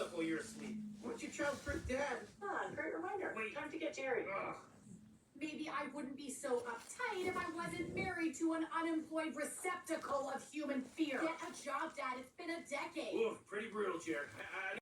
stuff while you're asleep. What's your childproof dad? Ah, great reminder. Wait. Time to get Jerry. Maybe I wouldn't be so uptight if I wasn't married to an unemployed receptacle of human fear. Get a job, Dad. It's been a decade. Oof, pretty brutal, Jer. I